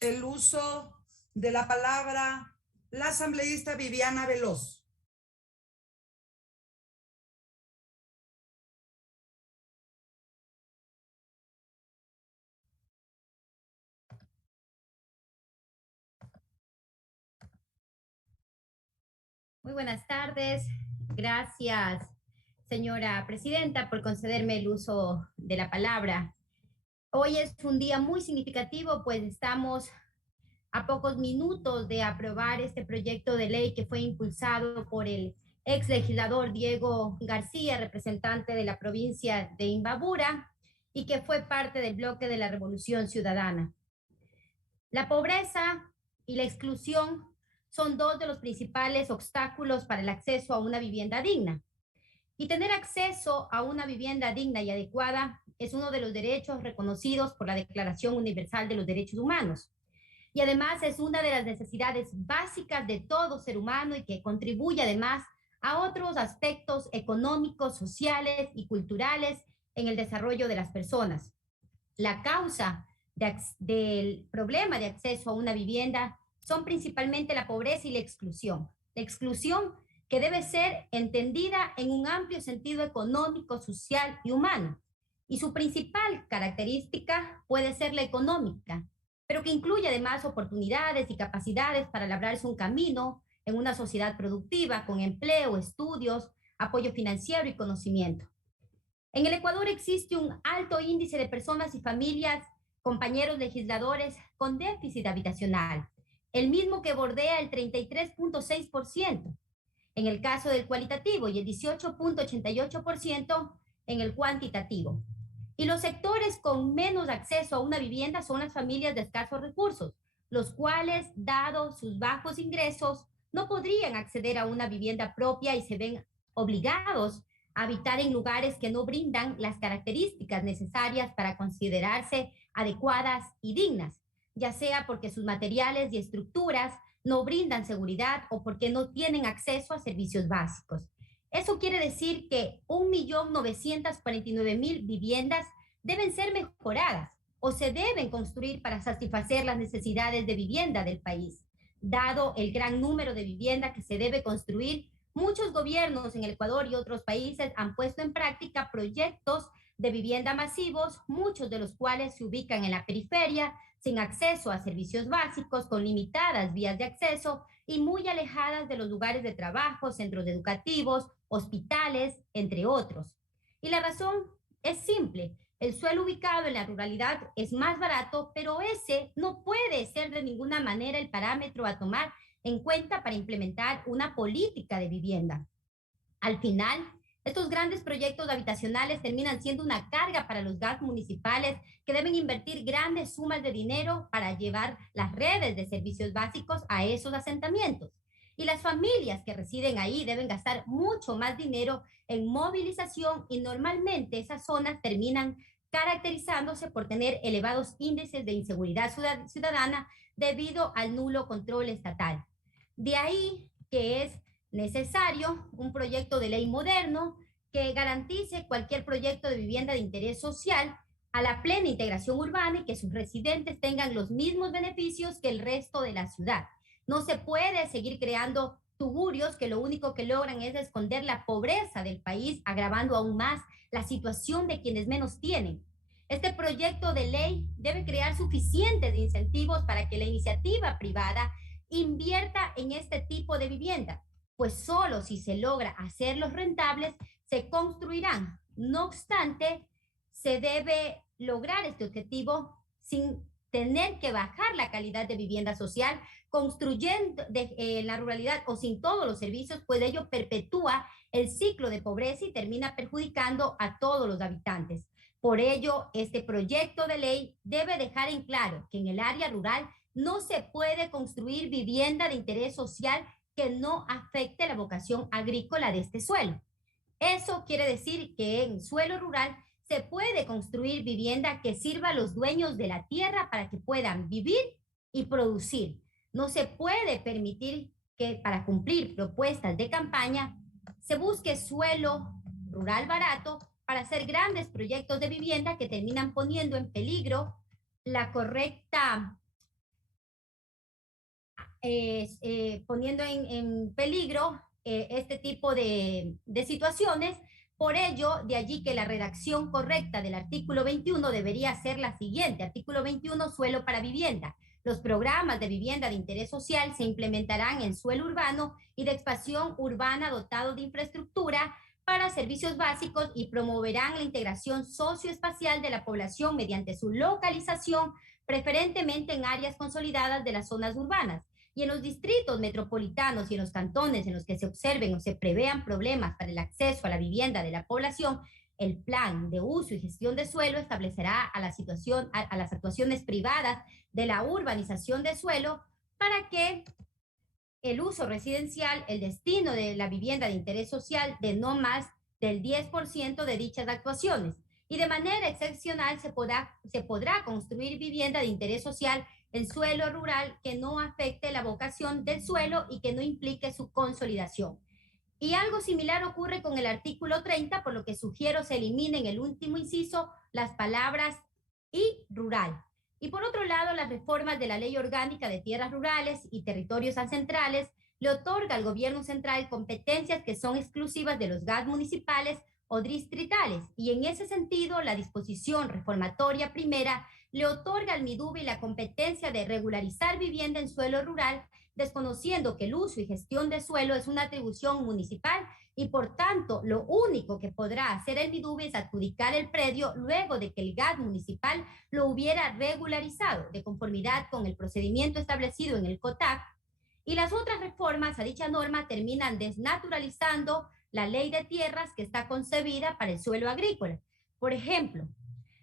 el uso de la palabra la asambleísta Viviana Veloz. Muy buenas tardes. Gracias, señora presidenta, por concederme el uso de la palabra. Hoy es un día muy significativo, pues estamos a pocos minutos de aprobar este proyecto de ley que fue impulsado por el ex legislador Diego García, representante de la provincia de Imbabura, y que fue parte del bloque de la Revolución Ciudadana. La pobreza y la exclusión son dos de los principales obstáculos para el acceso a una vivienda digna. Y tener acceso a una vivienda digna y adecuada es uno de los derechos reconocidos por la Declaración Universal de los Derechos Humanos. Y además es una de las necesidades básicas de todo ser humano y que contribuye además a otros aspectos económicos, sociales y culturales en el desarrollo de las personas. La causa del problema de acceso a una vivienda son principalmente la pobreza y la exclusión. La exclusión que debe ser entendida en un amplio sentido económico, social y humano. Y su principal característica puede ser la económica, pero que incluye además oportunidades y capacidades para labrarse un camino en una sociedad productiva con empleo, estudios, apoyo financiero y conocimiento. En el Ecuador existe un alto índice de personas y familias, compañeros legisladores, con déficit habitacional, el mismo que bordea el 33.6% en el caso del cualitativo y el 18.88% en el cuantitativo. Y los sectores con menos acceso a una vivienda son las familias de escasos recursos, los cuales, dado sus bajos ingresos, no podrían acceder a una vivienda propia y se ven obligados a habitar en lugares que no brindan las características necesarias para considerarse adecuadas y dignas, ya sea porque sus materiales y estructuras no brindan seguridad o porque no tienen acceso a servicios básicos. Eso quiere decir que 1.949.000 viviendas deben ser mejoradas o se deben construir para satisfacer las necesidades de vivienda del país. Dado el gran número de viviendas que se debe construir, muchos gobiernos en el Ecuador y otros países han puesto en práctica proyectos de vivienda masivos, muchos de los cuales se ubican en la periferia, sin acceso a servicios básicos, con limitadas vías de acceso y muy alejadas de los lugares de trabajo, centros educativos, hospitales, entre otros. Y la razón es simple. El suelo ubicado en la ruralidad es más barato, pero ese no puede ser de ninguna manera el parámetro a tomar en cuenta para implementar una política de vivienda. Al final, estos grandes proyectos habitacionales terminan siendo una carga para los GAS municipales que deben invertir grandes sumas de dinero para llevar las redes de servicios básicos a esos asentamientos. Y las familias que residen ahí deben gastar mucho más dinero en movilización y normalmente esas zonas terminan caracterizándose por tener elevados índices de inseguridad ciudadana debido al nulo control estatal. De ahí que es necesario un proyecto de ley moderno que garantice cualquier proyecto de vivienda de interés social a la plena integración urbana y que sus residentes tengan los mismos beneficios que el resto de la ciudad. No se puede seguir creando tugurios que lo único que logran es esconder la pobreza del país, agravando aún más la situación de quienes menos tienen. Este proyecto de ley debe crear suficientes incentivos para que la iniciativa privada invierta en este tipo de vivienda, pues solo si se logra hacerlos rentables se construirán. No obstante, se debe lograr este objetivo sin tener que bajar la calidad de vivienda social, construyendo la ruralidad o sin todos los servicios, pues ello perpetúa el ciclo de pobreza y termina perjudicando a todos los habitantes. Por ello, este proyecto de ley debe dejar en claro que en el área rural no se puede construir vivienda de interés social que no afecte la vocación agrícola de este suelo. Eso quiere decir que en suelo rural se puede construir vivienda que sirva a los dueños de la tierra para que puedan vivir y producir. No se puede permitir que para cumplir propuestas de campaña se busque suelo rural barato para hacer grandes proyectos de vivienda que terminan poniendo en peligro la correcta poniendo en peligro este tipo de situaciones. Por ello, de allí que la redacción correcta del artículo 21 debería ser la siguiente. Artículo 21, suelo para vivienda. Los programas de vivienda de interés social se implementarán en suelo urbano y de expansión urbana dotado de infraestructura para servicios básicos y promoverán la integración socioespacial de la población mediante su localización, preferentemente en áreas consolidadas de las zonas urbanas. Y en los distritos metropolitanos y en los cantones en los que se observen o se prevean problemas para el acceso a la vivienda de la población, el plan de uso y gestión de suelo establecerá a las actuaciones privadas de la urbanización de suelo para que el uso residencial, el destino de la vivienda de interés social de no más del 10% de dichas actuaciones. Y de manera excepcional se podrá construir vivienda de interés social en suelo rural que no afecte la vocación del suelo y que no implique su consolidación. Y algo similar ocurre con el artículo 30, por lo que sugiero se eliminen el último inciso las palabras y rural. Y por otro lado, las reformas de la Ley Orgánica de Tierras Rurales y Territorios Ancestrales le otorga al gobierno central competencias que son exclusivas de los GAD municipales o distritales. Y en ese sentido, la disposición reformatoria primera le otorga al MIDUBI la competencia de regularizar vivienda en suelo rural, desconociendo que el uso y gestión de suelo es una atribución municipal y por tanto lo único que podrá hacer el MIDUBI es adjudicar el predio luego de que el GAD municipal lo hubiera regularizado de conformidad con el procedimiento establecido en el COTAC. Y las otras reformas a dicha norma terminan desnaturalizando la ley de tierras que está concebida para el suelo agrícola. Por ejemplo,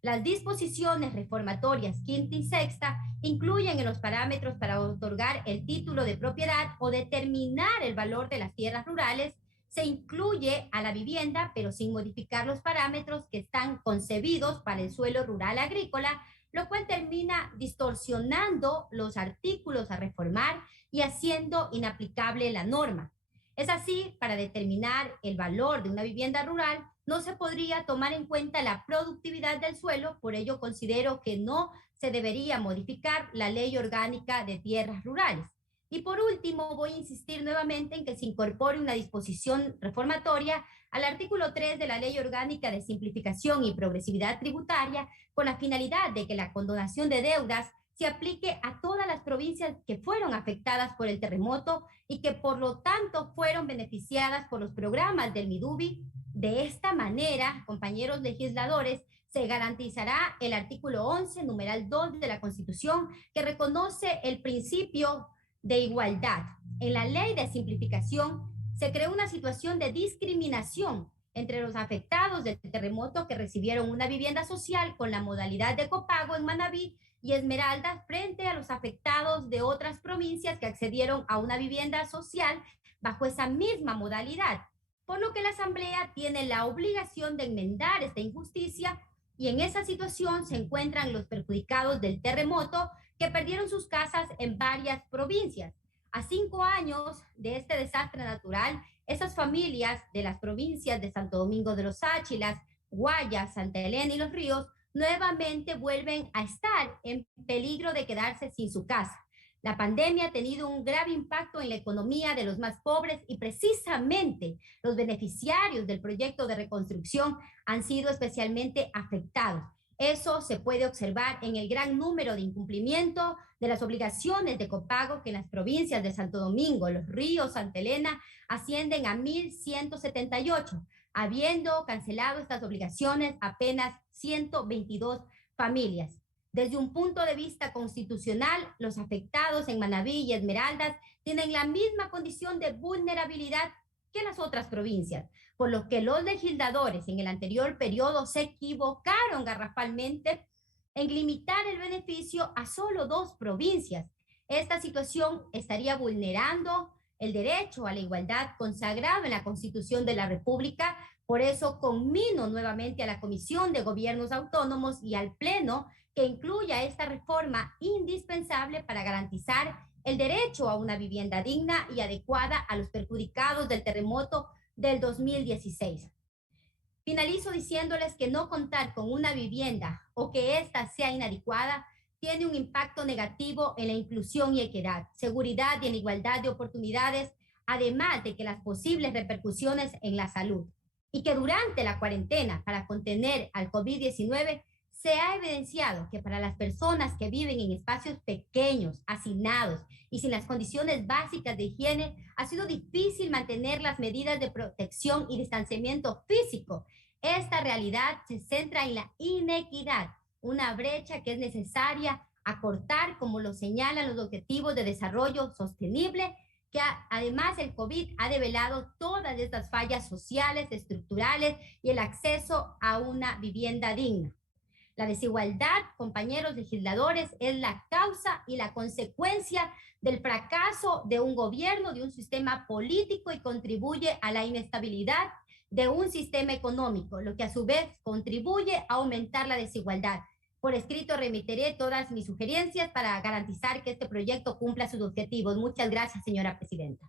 las disposiciones reformatorias quinta y sexta incluyen en los parámetros para otorgar el título de propiedad o determinar el valor de las tierras rurales, se incluye a la vivienda, pero sin modificar los parámetros que están concebidos para el suelo rural agrícola, lo cual termina distorsionando los artículos a reformar y haciendo inaplicable la norma. Es así, para determinar el valor de una vivienda rural, no se podría tomar en cuenta la productividad del suelo, por ello considero que no se debería modificar la Ley Orgánica de Tierras Rurales. Y por último, voy a insistir nuevamente en que se incorpore una disposición reformatoria al artículo 3 de la Ley Orgánica de Simplificación y Progresividad Tributaria, con la finalidad de que la condonación de deudas se aplique a todas las provincias que fueron afectadas por el terremoto y que por lo tanto fueron beneficiadas por los programas del MIDUBI. De esta manera, compañeros legisladores, se garantizará el artículo 11, numeral 2 de la Constitución, que reconoce el principio de igualdad. En la ley de simplificación se creó una situación de discriminación entre los afectados del terremoto que recibieron una vivienda social con la modalidad de copago en Manabí y Esmeraldas frente a los afectados de otras provincias que accedieron a una vivienda social bajo esa misma modalidad, por lo que la Asamblea tiene la obligación de enmendar esta injusticia y en esa situación se encuentran los perjudicados del terremoto que perdieron sus casas en varias provincias. A 5 años de este desastre natural, esas familias de las provincias de Santo Domingo de los Áchilas, Guayas, Santa Elena y Los Ríos nuevamente vuelven a estar en peligro de quedarse sin su casa. La pandemia ha tenido un grave impacto en la economía de los más pobres y precisamente los beneficiarios del proyecto de reconstrucción han sido especialmente afectados. Eso se puede observar en el gran número de incumplimiento de las obligaciones de copago que en las provincias de Santo Domingo, Los Ríos, Santa Elena ascienden a 1,178, habiendo cancelado estas obligaciones apenas 122 familias. Desde un punto de vista constitucional, los afectados en Manabí y Esmeraldas tienen la misma condición de vulnerabilidad que las otras provincias, por lo que los legisladores en el anterior periodo se equivocaron garrafalmente en limitar el beneficio a solo 2 provincias. Esta situación estaría vulnerando el derecho a la igualdad consagrado en la Constitución de la República. Por eso conmino nuevamente a la Comisión de Gobiernos Autónomos y al Pleno que incluya esta reforma indispensable para garantizar el derecho a una vivienda digna y adecuada a los perjudicados del terremoto del 2016. Finalizo diciéndoles que no contar con una vivienda o que ésta sea inadecuada tiene un impacto negativo en la inclusión y equidad, seguridad y en igualdad de oportunidades, además de que las posibles repercusiones en la salud. Y que durante la cuarentena para contener al COVID-19 se ha evidenciado que para las personas que viven en espacios pequeños, hacinados y sin las condiciones básicas de higiene, ha sido difícil mantener las medidas de protección y distanciamiento físico. Esta realidad se centra en la inequidad, una brecha que es necesaria acortar, como lo señalan los Objetivos de Desarrollo Sostenible, que además el COVID ha develado todas estas fallas sociales, estructurales y el acceso a una vivienda digna. La desigualdad, compañeros legisladores, es la causa y la consecuencia del fracaso de un gobierno, de un sistema político y contribuye a la inestabilidad de un sistema económico, lo que a su vez contribuye a aumentar la desigualdad. Por escrito remitiré todas mis sugerencias para garantizar que este proyecto cumpla sus objetivos. Muchas gracias, señora presidenta.